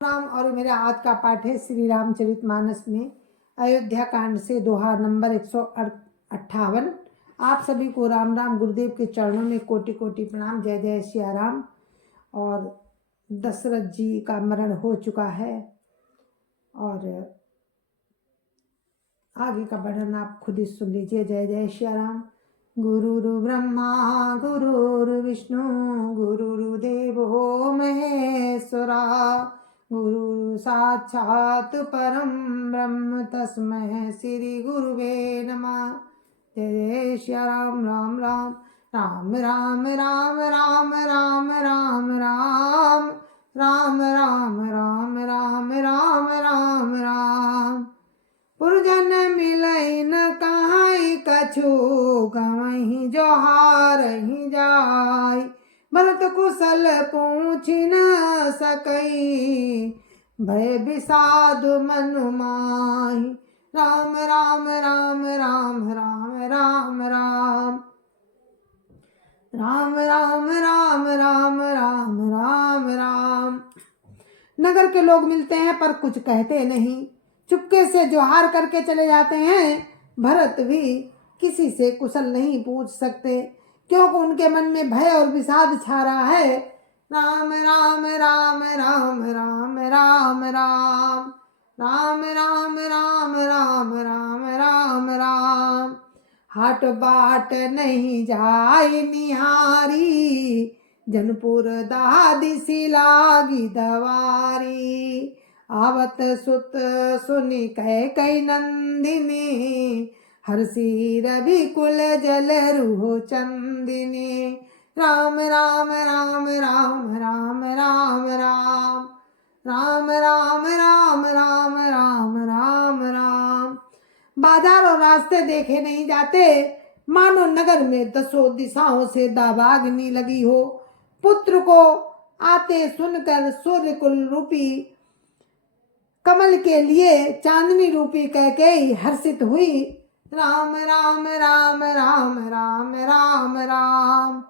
राम और मेरा आज का पाठ है श्री रामचरितमानस में अयोध्या कांड से दोहा नंबर 158। आप सभी को राम राम। गुरुदेव के चरणों में कोटि कोटि प्रणाम। जय जय सिया राम। और दशरथ जी का मरण हो चुका है और आगे का वर्णन आप खुद ही सुन लीजिए। जय जय सिया राम। गुरुर् ब्रह्मा गुरुर्विष्णु गुरुर्देवो महेश्वरा गुरु साक्षात् परम ब्रह्म तस्मै श्री गुरुवे नमः। जय जय श्री राम। राम राम राम राम राम राम राम राम राम राम राम राम राम राम राम राम। पुरजन मिलई न कहाई कछु गवहीं जोहारहीं जाय। भरत कुशल पूछ न सकई भय विषाद मनु माहि। राम राम राम राम राम राम राम राम राम राम राम राम राम राम। नगर के लोग मिलते हैं पर कुछ कहते नहीं, चुपके से जोहार करके चले जाते हैं। भरत भी किसी से कुशल नहीं पूछ सकते क्योंकि उनके मन में भय और विषाद छा रहा है। राम राम राम राम राम राम राम राम राम राम राम राम राम राम। हाट बाट नहीं जाय निहारी जनपुर दादिसी लागी दवारी। आवत सुत सुनि कह नंदिनी हर्षि रवि कुल जल रूह चंदिनी। राम राम राम राम राम राम राम राम राम राम राम राम राम राम। बाजार और रास्ते देखे नहीं जाते, मानो नगर में दसों दिशाओं से दावाग्नि लगी हो। पुत्र को आते सुनकर सूर्य कुल रूपी कमल के लिए चांदनी रूपी कैकेयी हर्षित हुई। राम राम राम राम राम राम राम राम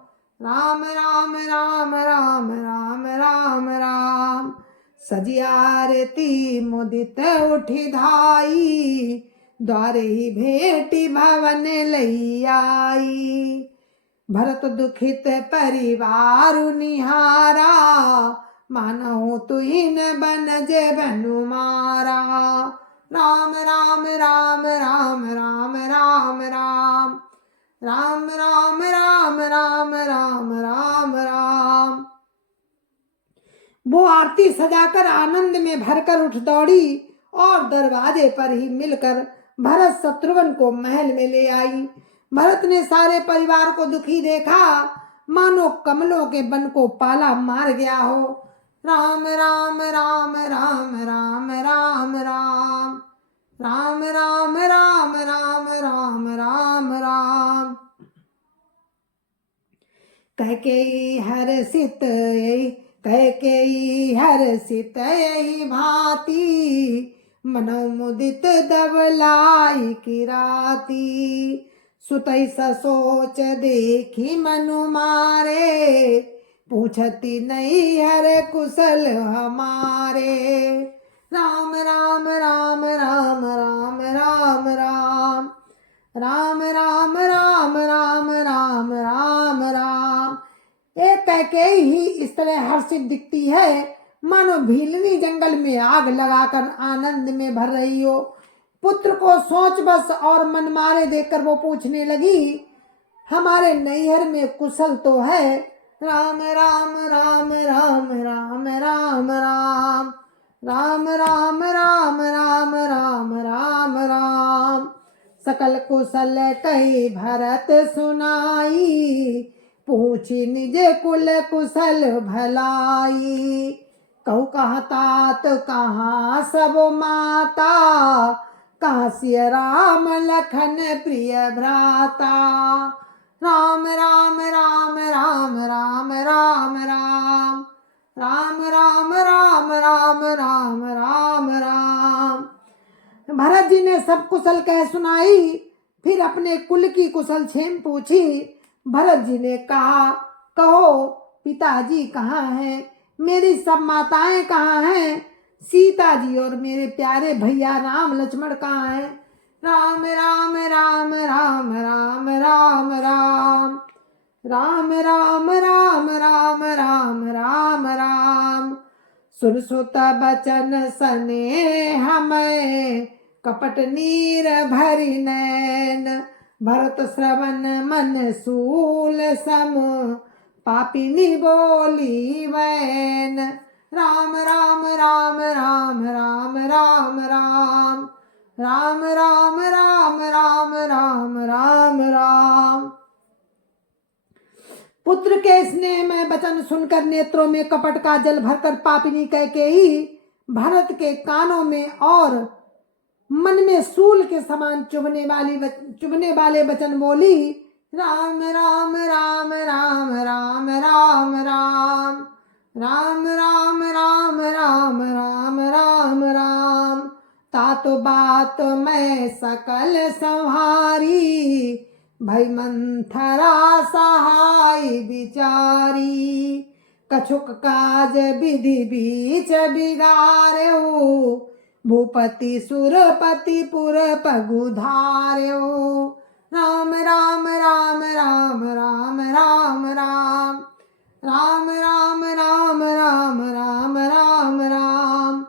राम राम राम राम राम राम। सजियारती मुदित उठी धाई द्वारे ही भेटी भवन लई आई। भरत दुखित परिवार निहारा मानो तुहिन बनज बनु मारा। राम राम राम राम राम राम राम राम राम राम राम राम राम राम। वो आरती सजाकर आनंद में भरकर उठ दौड़ी और दरवाजे पर ही मिलकर भरत शत्रुघ्न को महल में ले आई। भरत ने सारे परिवार को दुखी देखा, मानो कमलों के बन को पाला मार गया हो। राम राम राम राम राम राम राम राम राम राम राम राम राम राम। कैकेयी हर्षित यही भांति मनो मुदित दबलाई किराती। सुतई सोच देखी मनु मारे पूछती नहीं हर कुशल हमारे। राम राम राम राम राम राम राम राम राम राम राम राम राम राम। एक कैकेयी ही इस तरह हर्षित दिखती है मानो भीलनी जंगल में आग लगाकर आनंद में भर रही हो। पुत्र को सोच बस और मन मारे देखकर वो पूछने लगी, हमारे नैहर में कुशल तो है? राम राम राम राम राम राम राम राम राम राम राम राम राम राम। सकल कुशल कही भरत सुनाई पूछी निज कुल कुशल भलाई। कहु कहाँ तात कहाँ सब माता कहाँ सिय राम लखन प्रिय भ्राता। राम राम राम राम राम राम राम राम राम राम राम राम राम राम। भरत जी ने सब कुशल कह सुनाई, फिर अपने कुल की कुशल क्षेम पूछी। भरत जी ने कहा, कहो पिताजी कहाँ हैं, मेरी सब माताएं कहाँ हैं? सीता जी और मेरे प्यारे भैया राम लक्ष्मण कहाँ हैं? राम राम राम राम राम राम राम राम राम राम राम राम राम राम। सुन सुत बचन सने हमें कपट नीर भरी नैन। भरत श्रवण मन सूल सम पापिनी बोली वैन। राम राम राम राम राम राम राम राम राम राम राम राम राम राम। पुत्र के स्नेह में वचन सुनकर नेत्रों में कपट का जल भरकर पापिनी कैकेयी भरत के कानों में और मन में सूल के समान चुभने वाले वचन बोली। राम राम राम राम राम राम राम राम राम राम राम राम राम राम। तात बात मैं सकल संहारी भई मंथरा सहाय बिचारी। कछुक काज विधि बीच बिगाड़ो भूपति सुरपति पुर पगुधार्यो। राम राम राम राम राम राम राम राम राम राम राम राम राम राम।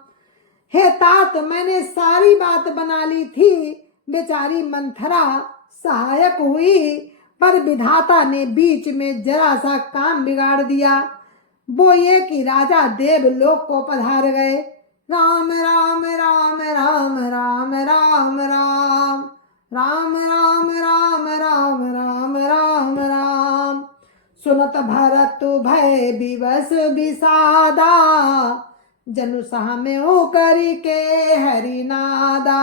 हे तात, मैंने सारी बात बना ली थी, बेचारी मंथरा सहायक हुई, पर विधाता ने बीच में जरा सा काम बिगाड़ दिया। वो ये कि राजा देवलोक को पधार गए। राम राम राम राम राम राम राम राम राम राम राम राम राम राम। सुनत भरत भय विवश विषादा जनु साम्यो करि के हरिनादा।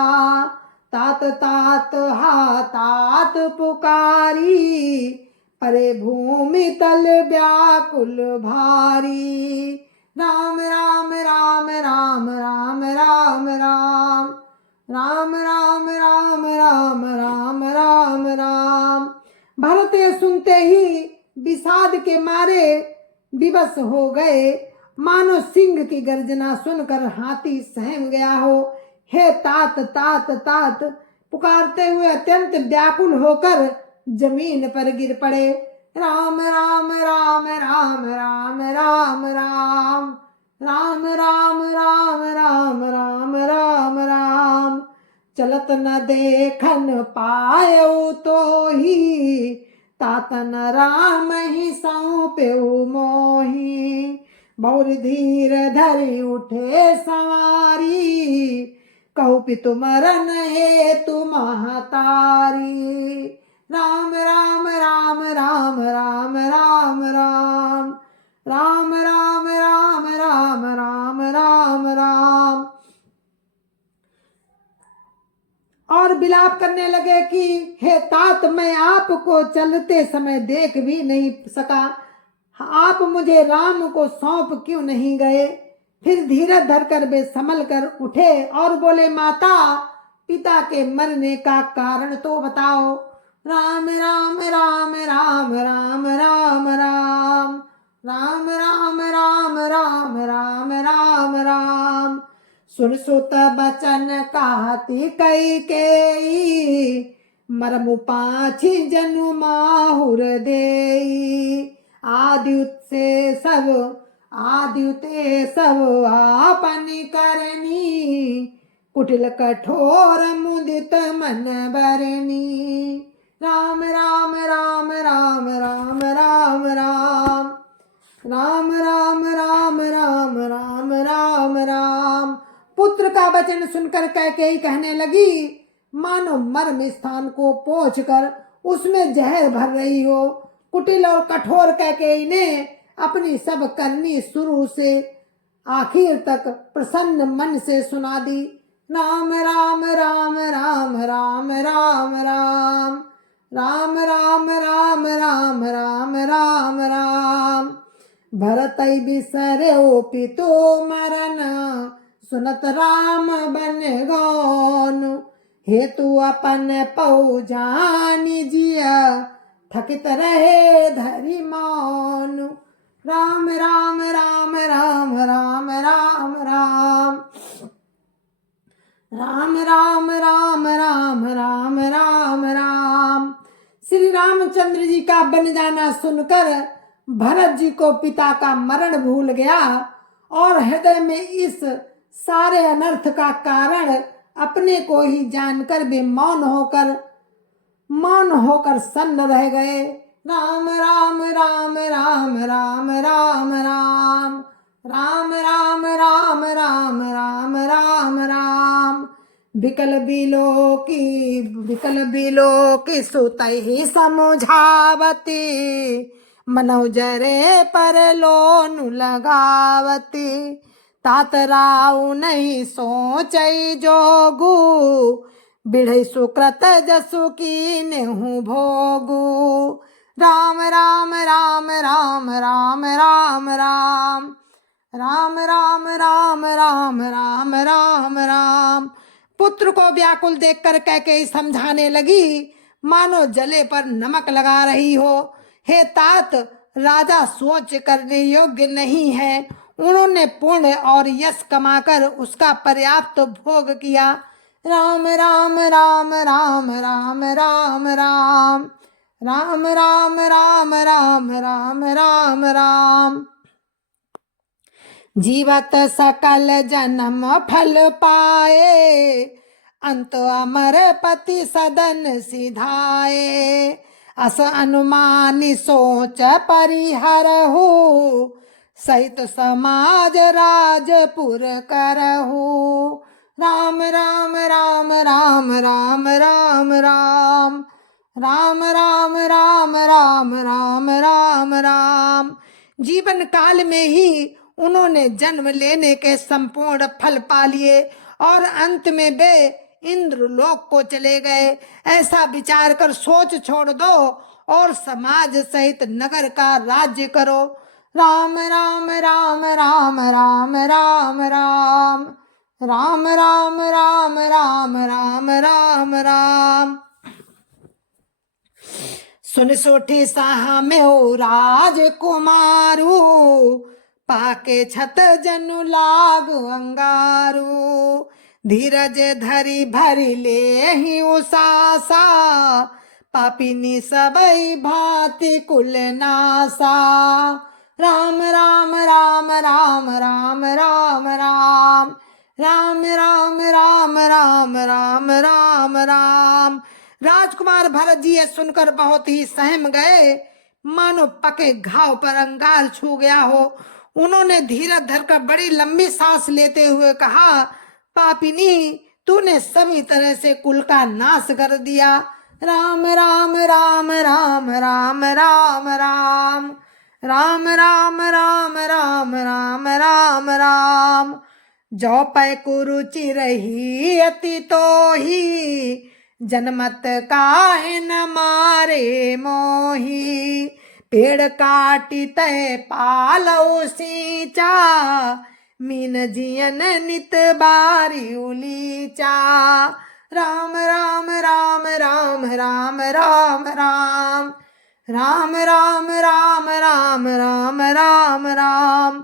तात तात हा तात पुकारी परे भूमि तल व्याकुल भारी। राम राम राम राम राम राम राम राम राम राम राम राम राम राम। भरत सुनते ही विषाद के मारे विवश हो गए, मानो सिंह की गर्जना सुनकर हाथी सहम गया हो। हे तात तात तात पुकारते हुए अत्यंत व्याकुल होकर जमीन पर गिर पड़े। राम राम राम राम राम राम राम राम राम राम राम राम राम राम। चलत न देखन पायो तो ही तातन राम ही सौंप्यो मोही। बहुर धीर धरि उठे सवारी कहु पितु मरन हेतु महतारी। राम राम राम राम राम राम राम राम राम राम राम राम राम राम। और विलाप करने लगे कि हे तात, मैं आपको चलते समय देख भी नहीं सका, आप मुझे राम को सौंप क्यों नहीं गए। फिर धीरज धरकर वे संभल कर उठे और बोले, माता, पिता के मरने का कारण तो बताओ। राम राम राम राम राम राम राम राम राम राम राम राम राम राम। सुन सुत बचन कहती कैकेयी मरमु पाछी जनु माहुर देई। आद्युते सब आपनि करनी कुटिल कठोर मुदित मन बरनी। राम राम राम राम राम राम राम राम राम राम राम राम राम राम। पुत्र का वचन सुनकर कैकेयी कहने लगी, मानो मर्म स्थान को पोंछकर उसमें जहर भर रही हो। कुटिल और कठोर कैकेयी ने अपनी सब करनी शुरू से आखिर तक प्रसन्न मन से सुना दी। राम राम राम राम राम राम राम राम राम राम राम राम राम राम। भरत बिसर्यो पितो मरन सुनत राम बन गौन। हेतु अपन पौ जानि जिया थकित रहे धरि मौन। राम राम राम राम राम राम राम। राम राम राम राम राम राम राम। श्री रामचंद्र जी का बन जाना सुनकर भरत जी को पिता का मरण भूल गया और हृदय में इस सारे अनर्थ का कारण अपने को ही जानकर वे मौन होकर सन्न रह गए। राम राम राम राम राम राम राम राम राम राम राम राम राम राम। विकल बिलो की सुतहि समझावती मनोजरे पर लोनु लगावती तात राउ नहीं सोचई जोगू बिढ़ई सुकृत जसु की नेहु भोगू। राम राम राम राम राम राम राम राम राम राम राम राम राम राम। पुत्र को व्याकुल देखकर कैकेयी समझाने लगी मानो जले पर नमक लगा रही हो। हे तात, राजा सोच करने योग्य नहीं है। उन्होंने पुण्य और यश कमाकर उसका पर्याप्त भोग किया। राम राम राम राम राम राम राम राम राम राम राम राम राम राम। जीवत सकल जन्म फल पाए अंत अमर पति सदन सिधाए अस अनुमानी सोच परिहर हो सहित समाज राजपुर करहु। राम राम राम राम राम राम राम राम राम राम राम राम राम राम। जीवन काल में ही उन्होंने जन्म लेने के संपूर्ण फल पा लिए और अंत में वे इंद्र लोक को चले गए। ऐसा विचार कर सोच छोड़ दो और समाज सहित नगर का राज्य करो। राम राम राम राम राम राम राम राम राम राम राम राम राम राम। सुन सोठी साहा में हो राजकुमारू पाके छत जनु लाग अंगारू धीरज धरी भरी ले ही उसासा पापिनी सबई भांति कुल नासा। राम राम राम राम राम राम राम राम राम राम राम राम राम राम। राजकुमार भरत जी ये सुनकर बहुत ही सहम गए मानो पके घाव पर अंगार छू गया हो। उन्होंने धीरज धरकर बड़ी लंबी सांस लेते हुए कहा, पापिनी, तूने सभी तरह से कुल का नाश कर दिया। राम राम राम राम राम राम राम राम राम राम राम राम राम राम। जो पै कुरुचि रही अति तो ही जनमत काहे न मारे मोही पेड़ काटी तय पालौ सींचा मीन जियन नित बारी उलीचा। राम राम राम राम राम राम राम राम राम राम राम राम राम राम।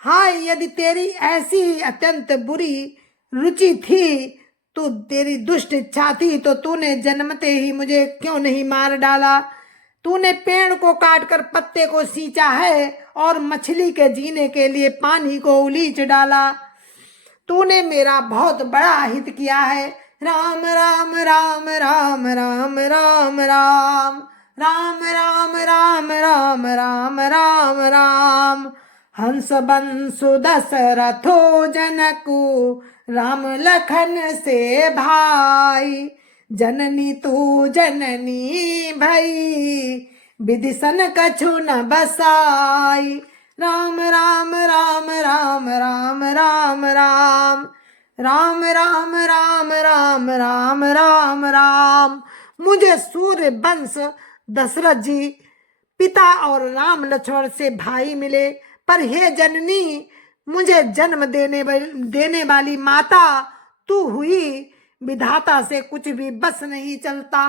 हाय, यदि तेरी ऐसी अत्यंत बुरी रुचि थी तो तेरी दुष्ट इच्छा थी तो तूने जन्मते ही मुझे क्यों नहीं मार डाला। तूने पेड़ को काटकर पत्ते को सींचा है और मछली के जीने के लिए पानी को उलीच डाला। तूने मेरा बहुत बड़ा हित किया है। राम राम राम राम राम राम राम राम राम राम राम राम राम राम। हंस बंसु दशरथो जनकु राम लखन से भाई जननी तू जननी भई विदिशन कछु न बसाई। राम राम राम राम राम राम राम राम राम राम राम राम राम राम। मुझे सूर्य वंश दशरथ जी पिता और राम लक्ष्मण से भाई मिले, पर हे जननी, मुझे जन्म देने वाली माता तू हुई। विधाता से कुछ भी बस नहीं चलता।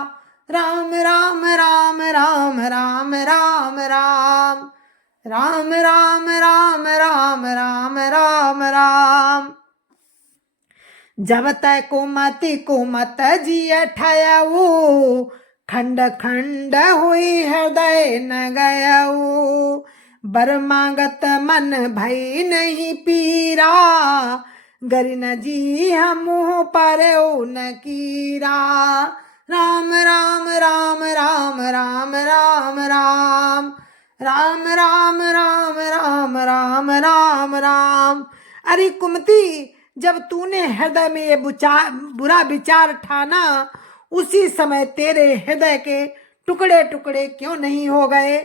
राम राम राम राम राम राम राम राम राम राम राम राम राम राम। जब तय कुमत जिय ठयऊ, खंड खंड हुई हृदय न गयऊ। बर मांगत मन भई नहीं पीरा, गर न जी हम मुँह पर न कीरा। राम राम राम राम राम राम राम राम राम राम राम राम राम राम। अरे कुमती, जब तूने हृदय में ये बुरा विचार ठाना, उसी समय तेरे हृदय के टुकड़े टुकड़े क्यों नहीं हो गए?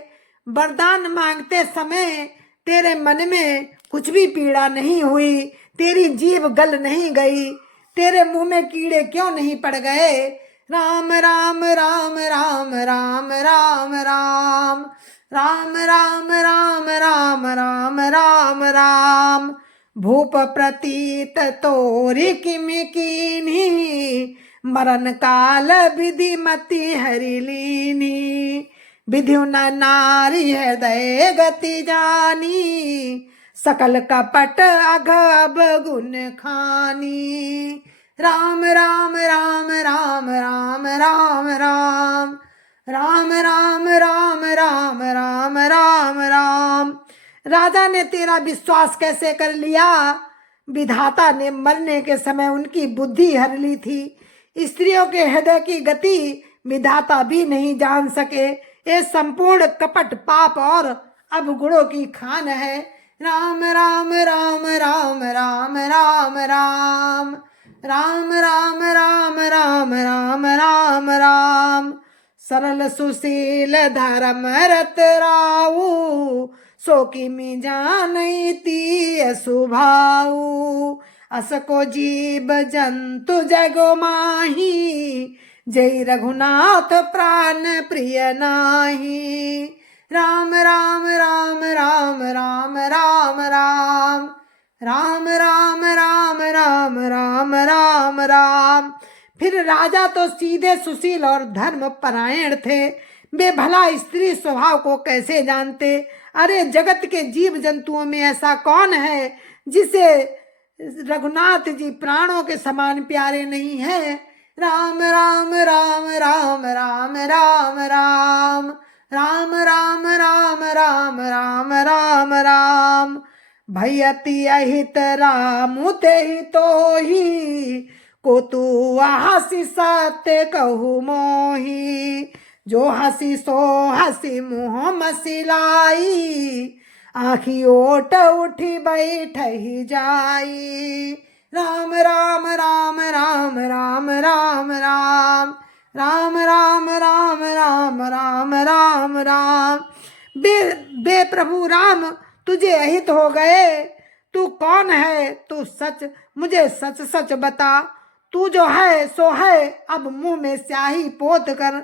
वरदान मांगते समय तेरे मन में कुछ भी पीड़ा नहीं हुई, तेरी जीभ गल नहीं गई, तेरे मुंह में कीड़े क्यों नहीं पड़ गए? राम राम राम राम राम राम राम राम राम राम राम राम राम राम। भूप प्रतीत तोरि किमि कीन्ही, मरण काल विधि मति हरि लीनी। विधिउ न नारी हृदय गति जानी, सकल कपट अघब गुण खानी। राम राम राम राम राम राम राम राम राम राम राम राम राम राम। राजा ने तेरा विश्वास कैसे कर लिया? विधाता ने मरने के समय उनकी बुद्धि हर ली थी। स्त्रियों के हृदय की गति विधाता भी नहीं जान सके। ये संपूर्ण कपट पाप और अवगुणों की खान है। राम राम राम राम राम राम राम राम राम राम राम राम राम राम। सरल सुशील धर्म रत राऊ, सो किमि जानती सुभाऊ। असको जीव जंतु जग माही, जय रघुनाथ प्राण प्रिय नाही। राम राम राम राम राम राम राम राम राम राम राम राम राम राम। फिर राजा तो सीधे सुशील और धर्म परायण थे, वे भला स्त्री स्वभाव को कैसे जानते? अरे जगत के जीव जंतुओं में ऐसा कौन है जिसे रघुनाथ जी प्राणों के समान प्यारे नहीं है? राम राम राम राम राम राम राम राम राम राम राम राम राम राम। भयति अहित राम तेहि तोहि, को तू हसी सत्य कहू मोही। जो हसी सो हसी मुँह मसिलाई, आँखी ओट उठी बैठ ही जाई। राम राम राम राम राम राम राम राम राम राम राम राम राम राम। बे प्रभु राम, तुझे अहित हो गए। तू कौन है? तू सच मुझे सच सच बता। तू जो है सो है, अब मुंह में स्याही पोत कर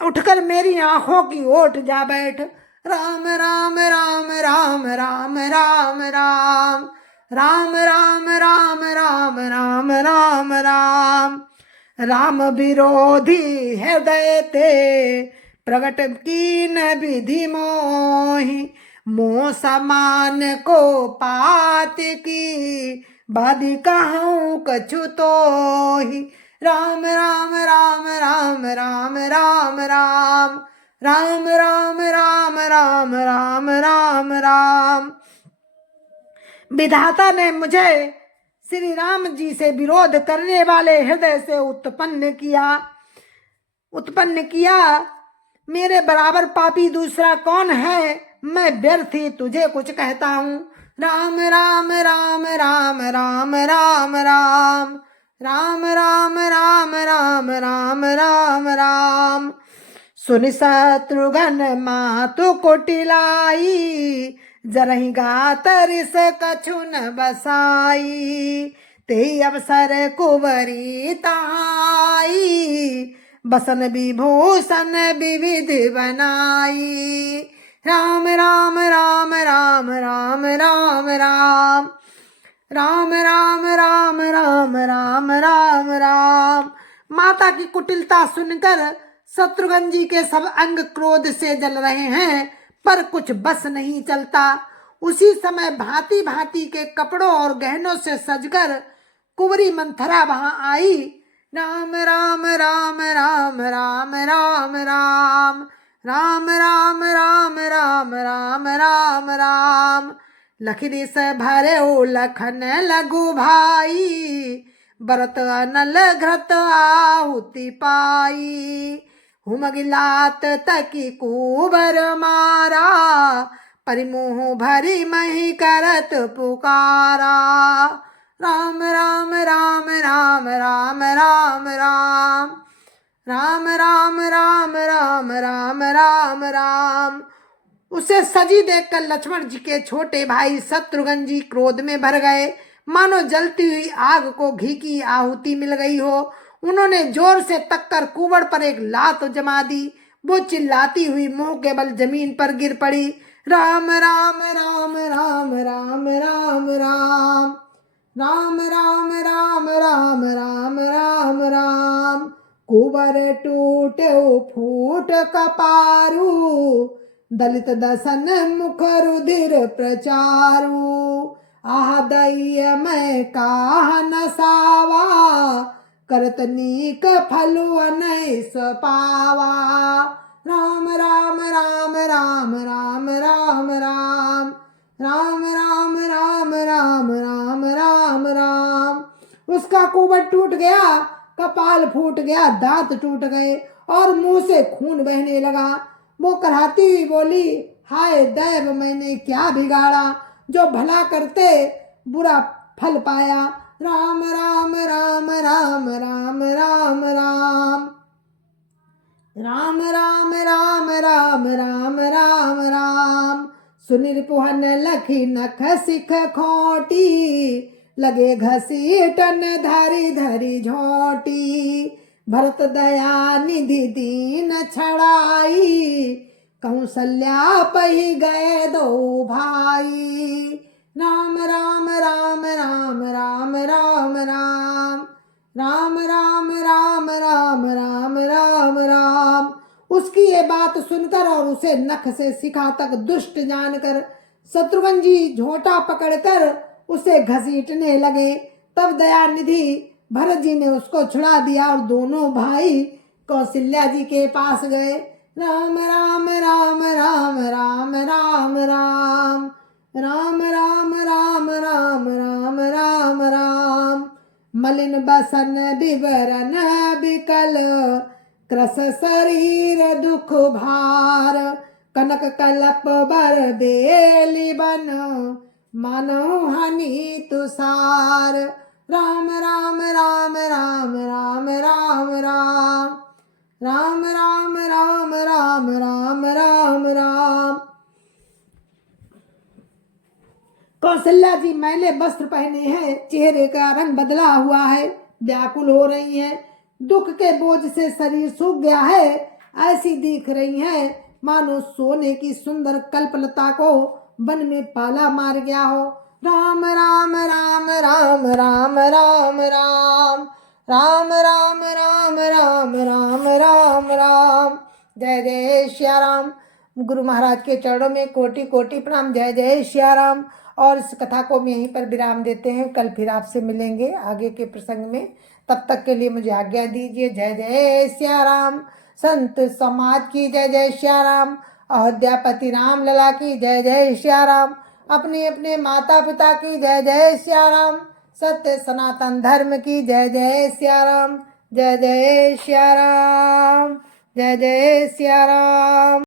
उठकर मेरी आंखों की ओट जा बैठ। राम राम राम राम राम राम राम राम राम राम राम राम राम राम। राम विरोधी हृदय ते प्रगट कीन विधि मोहि, मोह समान को पात की बादी कहूँ कछु तोहि। राम राम राम राम राम राम राम राम राम राम राम राम राम राम। विधाता ने मुझे श्री राम जी से विरोध करने वाले हृदय से उत्पन्न किया। मेरे बराबर पापी दूसरा कौन है? मैं व्यर्थ ही तुझे कुछ कहता हूँ। राम राम राम राम राम राम राम राम राम राम राम राम राम राम। सुनि शत्रुघ्न मातु कुटिलाई, जरहि गात रिस कछु न बसाई। ते अवसर कुंवरी ताई, बसन विभूषण विविध बनाई। राम राम राम राम राम राम राम राम राम राम राम राम राम राम। माता की कुटिलता सुनकर शत्रुघ्न जी के सब अंग क्रोध से जल रहे हैं, पर कुछ बस नहीं चलता। उसी समय भांति भांति के कपड़ों और गहनों से सजकर कुंवरी मंथरा वहां आई। राम राम राम राम राम राम राम राम राम राम राम राम राम राम। लखरी से भरे ओ लखन लगु भाई, बरत अनल घृत आहुति पाई। हुमगिलात तकी कुबर मारा, परिमोह भरी मही करत पुकारा। राम राम राम राम राम राम राम राम राम राम राम राम राम राम। उसे सजी देखकर लक्ष्मण जी के छोटे भाई शत्रुघ्न जी क्रोध में भर गए, मानो जलती हुई आग को घी की आहुति मिल गई हो। उन्होंने जोर से तक्कर कुंवर पर एक लात जमा दी। वो चिल्लाती हुई मुंह के बल जमीन पर गिर पड़ी। राम राम राम राम राम राम राम राम राम राम राम राम राम राम। कुंवर टूटे फूट कपारू, दलित दसन मुख रुधिर प्रचारू। आह दैय मैं काह नसावा, करत नीक फलु अनैस पावा। राम राम राम राम राम राम राम राम राम राम राम राम राम राम। उसका कुंवर टूट गया, कपाल फूट गया, दांत टूट गए और मुंह से खून बहने लगा। वो कराहती हुई बोली, हाय दैव, मैंने क्या बिगाड़ा जो भला करते बुरा फल पाया। राम राम राम राम राम राम राम राम राम राम राम राम राम राम। सुनिर पुहन लखी नख सिख खोटी, लगे घसीटन धरी धरी झोटी। भरत दया निधि दीन छड़ाई, कौशल्या पही गए दो भाई। राम राम राम राम राम राम राम राम राम राम राम राम राम राम। उसकी ये बात सुनकर और उसे नख से शिखा तक दुष्ट जानकर शत्रुघ्न जी झोंटा पकड़कर उसे घसीटने लगे। तब दयानिधि भरत जी ने उसको छुड़ा दिया और दोनों भाई कौशल्या जी के पास गए। राम राम राम राम राम राम राम राम राम राम राम राम राम राम। मलिन बसन विवरण विकल, क्रस शरीर दुख भार। कनक कलप बर बेली बन, मानो हनी तुषार। राम राम राम राम राम राम राम राम राम राम राम राम राम राम। कौशल्या जी मैले वस्त्र पहने हैं, चेहरे का रंग बदला हुआ है, व्याकुल हो रही हैं, दुख के बोझ से शरीर सूख गया है, ऐसी दिख रही हैं मानो सोने की सुंदर कल्पलता को वन में पाला मार गया हो। राम राम राम राम राम राम राम राम राम राम राम राम राम राम। जय जय श्या राम। गुरु महाराज के चरणों में कोटि कोटि प्रणाम। जय जय श्या राम। और इस कथा को हम यहीं पर विराम देते हैं। कल फिर आपसे मिलेंगे आगे के प्रसंग में। तब तक के लिए मुझे आज्ञा दीजिए। जय जय श्या राम। संत समाज की जय जय श्या राम। अयोध्यापति राम लला की जय जय श्या राम। अपने अपने माता पिता की जय जय श्या राम। सत्य सनातन धर्म की जय जय श्या राम। जय जय श्या राम। जय जय श्या राम।